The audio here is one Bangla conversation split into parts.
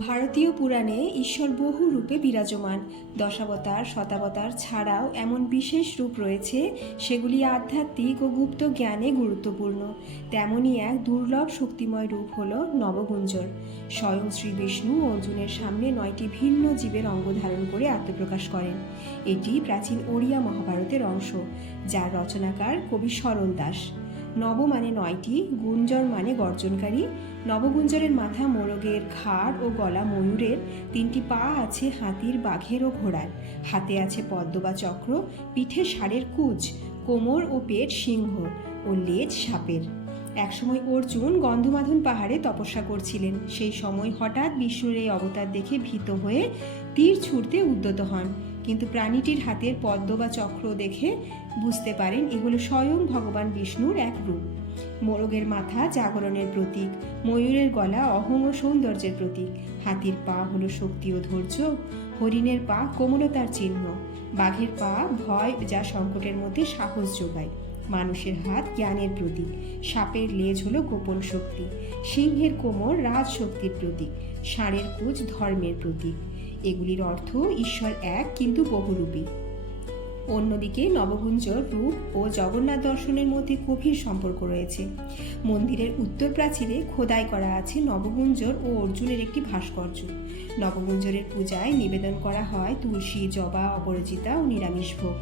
ভারতীয় পুরাণে ঈশ্বর বহু রূপে বিরাজমান। দশাবতার, শতাবতার ছাড়াও এমন বিশেষ রূপ রয়েছে সেগুলি আধ্যাত্মিক ও গুপ্ত জ্ঞানে গুরুত্বপূর্ণ। তেমনই এক দুর্লভ শক্তিময় রূপ হল নবগুঞ্জর। স্বয়ং শ্রী বিষ্ণু অর্জুনের সামনে 9টি ভিন্ন জীবের অঙ্গ ধারণ করে আত্মপ্রকাশ করেন। এটি প্রাচীন ওড়িয়া মহাভারতের অংশ, যার রচনাকার কবি সরল দাস। নব মানে 9টি, গুঞ্জর মানে গর্জনকারী। নবগুঞ্জরের মাথা মোরগের, ঘাড় ও গলা ময়ূরের, 3টি পা আছে হাতির, বাঘের ও ঘোড়ার, হাতে আছে পদ্ম বা চক্র, পিঠে ষাঁড়ের কুচ, কোমর ও পেট সিংহ ও লেজ সাপের। একসময় অর্জুন গন্ধমাধন পাহাড়ে তপস্যা করছিলেন। সেই সময় হঠাৎ বিষ্ণুর এই অবতার দেখে ভীত হয়ে তীর ছুঁড়তে উদ্যত হন, কিন্তু প্রাণীটির হাতের পদ্ম বা চক্র দেখে বুঝতে পারেন এ হলো স্বয়ং ভগবান বিষ্ণুর এক রূপ। মোরগের মাথা জাগরণের প্রতীক, ময়ূরের গলা অহং ও সৌন্দর্যের প্রতীক, হাতির পা হলো শক্তি ও ধৈর্য, হরিণের পা কোমলতার চিহ্ন, বাঘের পা ভয় যা সংকটের মধ্যে সাহস যোগায়, মানুষের হাত জ্ঞানের প্রতীক, সাপের লেজ হলো গোপন শক্তি, সিংহের কোমর রাজশক্তির প্রতীক, ষাঁড়ের কুচ ধর্মের প্রতীক। এগুলির অর্থ ঈশ্বর এক কিন্তু বহুরূপী। অন্যদিকে নবগুঞ্জর রূপ ও জগন্নাথ দর্শনের মধ্যে গভীর সম্পর্ক রয়েছে। মন্দিরের উত্তর প্রাচীরে খোদাই করা আছে নবগুঞ্জর ও অর্জুনের একটি ভাস্কর্য। নবগুঞ্জরের পূজায় নিবেদন করা হয় তুলসী, জবা, অপরাজিতা ও নিরামিষ ভোগ।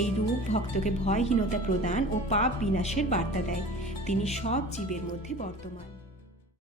এই রূপ ভক্তকে ভয়হীনতা প্রদান ও পাপ বিনাশের বার্তা দেয়। তিনি সব জীবের মধ্যে বর্তমান।